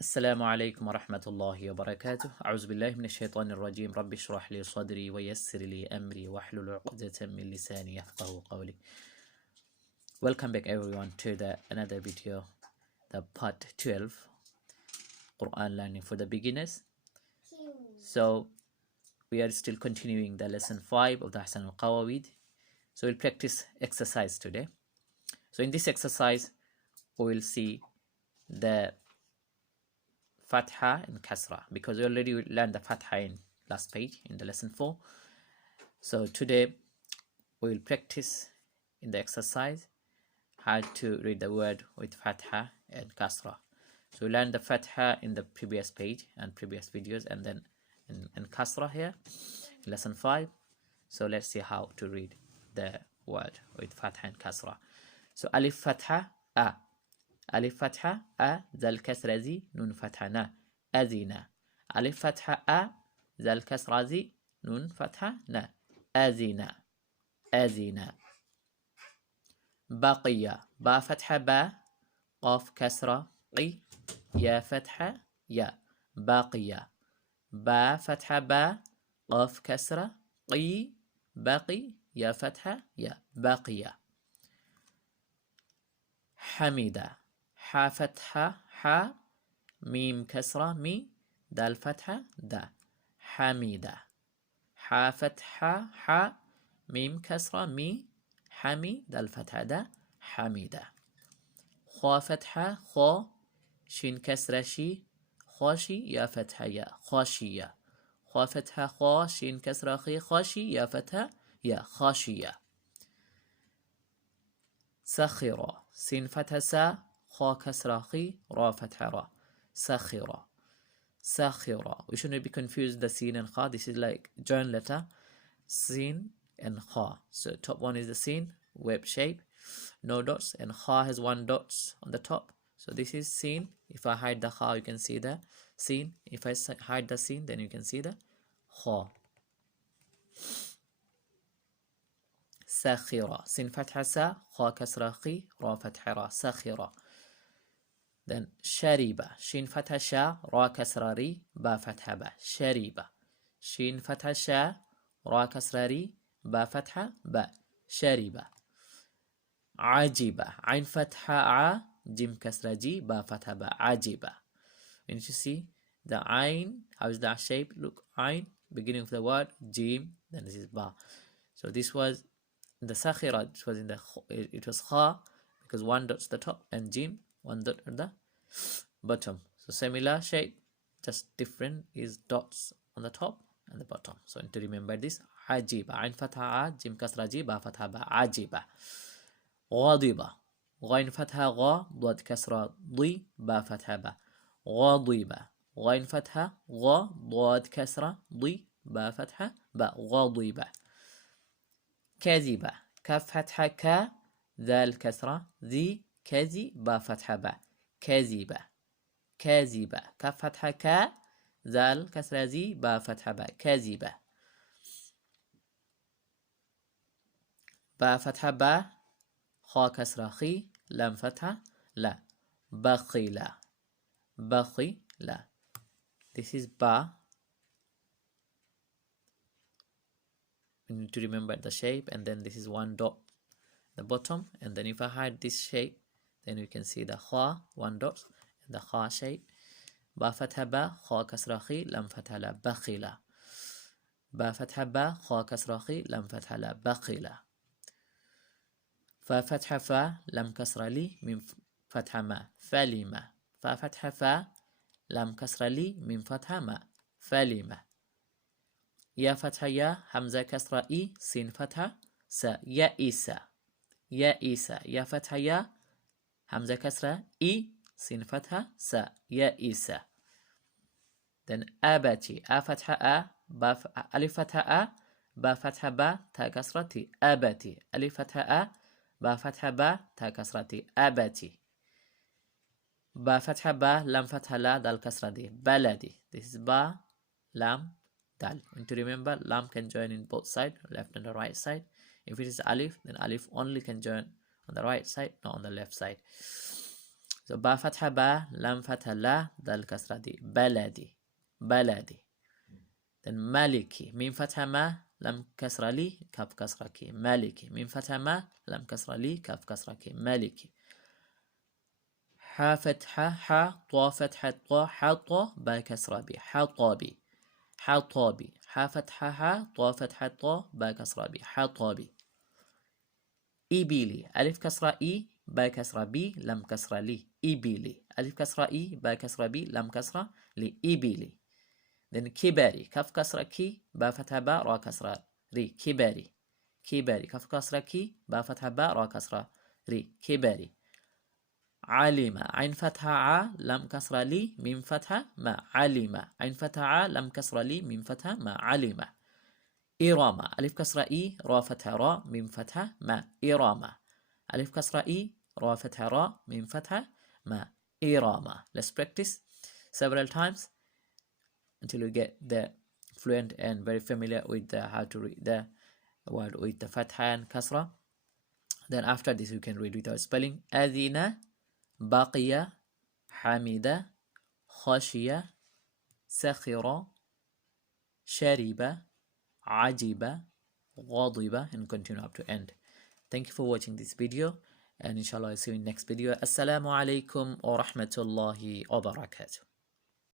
السلام عليكم ورحمة الله وبركاته. أعوذ بالله من الشيطان الرجيم. رب اشرح لي صدري ويسر لي أمري واحلل عقدة من لساني يفقهوا قولي. Welcome back everyone to another video, the part 12 Quran learning for the beginners. So we are still continuing the lesson 5 of the Ahsan al-Qawawid. So we'll practice exercise today. So in this exercise we will see the Fatha and Kasra, because we already learned the Fatha in last page in the lesson 4. So today we will practice in the exercise how to read the word with Fatha and Kasra. So we learned the Fatha in the previous page and previous videos, and then in Kasra here in lesson 5. So let's see how to read the word with Fatha and Kasra. So Alif Fatha A. ألف فتحة أ ذا الكسرة زي نون فتحة نا أذنا. ألف فتحة أ ذا الكسرة زي نون فتحة نا أذنا أذنا. بقية با فتحة با قاف كسرة قي يا فتحة يا باقية. با فتحة با قاف كسرة قي باقي يا فتحة يا باقية. حميدة حا فتحة حا ميم كسرة مي دال فتحة دا حميدة. حا فتحة حا ميم كسرة مي حمي دال فتحة دا حميدة. خا فتحة خا شين كسرة شي خاشي يا فتحة يا خاشية. خا فتحة خا شين كسرة خي خاشي يا فتحة يا خاشية. سخرة سين فتحة سا خا كسرة خي را فتحة را سخرة سخرة. We shouldn't be confused the sin and kha. This is like joint letter sin and kha. So top one is the sin, web shape, no dots, and kha has one dots on the top. So this is sin. If I hide the kha, you can see the sin. If I hide the sin, then you can see the kha. ساخرة sin فتحة سا خا كسرة خي را فتحة را ساخرة. Then شريبة شين فتحة شا را كسرة ري با فتحة با شريبة. شين فتحة شا را كسرة ري با فتحة با شريبة. عجيبة عين فتحة ع جيم كسرة جي با فتحة با عجيبة. When you see the ain, how is that shape? Look, ain, beginning of the word, jim, then this is ba. So this was the sakhira, it was kha, because one dot's the top, and jim, one dot at the bottom. So similar shape, just different is dots on the top and the bottom. So to remember this, ajiba, ain fatha a, jim kasra ji, ba fatha ba, ajiba. غاضبة غين فتحة غا ضاد كسرة ضي با فتحة با غاضبة. غين فتحة غا ضاد كسرة ضي با فتحة با غاضبة. كاذبة كاف فتحة كا ذال كسرة ذي كذي با فتحة با كاذبة. كاذبة كاف فتحة كا ذال كسرة ذي با فتحة با كاذبة. با فتحة با خا كسرة خي لام فتحة لا بخيلة بخيلة. This is ba. We need to remember the shape, and then this is one dot the bottom, and then if I hide this shape, then we can see the kha one dot and the kha shape. Ba fatha ba kha kasra khi lam fatha la bakhila. Ba fatha ba kha kasra khi lam fatha la bakhila. Fa fatha fa lam kasra li min fatha ma falima. Fa fatha fa lam kasra li min fatha ma falima. يا فتحة يا همزة كسرة إي سين فتحة سا يا إيسا يا إيسا. يا فتحة يا همزة كسرة إي سين فتحة سا يا إيسا. then أبتي أ فتحة أ با ألف فتحة أ با فتحة با تا كسرة تي أبتي. ألف فتحة أ با فتحة با تا كسرة تي أبتي. با فتحة با لام فتحة لا دال كسرة دي بلدي. this is با لام dal. And to remember, lam can join in both sides, left and the right side. If it is alif, then alif only can join on the right side, not on the left side. So ba fatha ba, lam fatha la, dal kasra di. Baladi. Baladi. Then maliki. Mim fatha ma, lam kasra li, kaf kasra ki. Maliki. Mim fatha ma, lam kasra li, kaf kasra ki. Maliki. Ha fatha ha, ta fatha ta, ha ta, ba kasra bi. Hatabi. Hatabi. Ha fatha ha, ta fatha ta, ba kasra bi. Hatabi. إبلي ألف كسرة إي با كسرة بي لم كسرة لي إبلي ألف كسرة إي با كسرة بي لم كسرة لي إبلي then كباري كف كسرة كي با فتحة با را كسرة ري كباري كباري كف كسرة كي با فتحة با را كسرة ري كباري علم عين فتحة ع لم كسرة لي ميم فتحة ما علم عين فتحة ع لم كسرة لي ميم فتحة ما علم إرامة ألف كسرة إي را فتحة را ميم فتحة ما إرامة ألف كسرة إي را فتحة را ميم فتحة ما إرامة. Let's practice several times until you get the fluent and very familiar with the how to read the word with the fatha and kasra. Then after this you can read without spelling. أذن بقي حمد خشي سخر شرب عجب غضب and continue up to end. Thank you for watching this video and inshallah I'll see you in next video. Assalamu alaikum wa rahmatullahi wa barakatuh.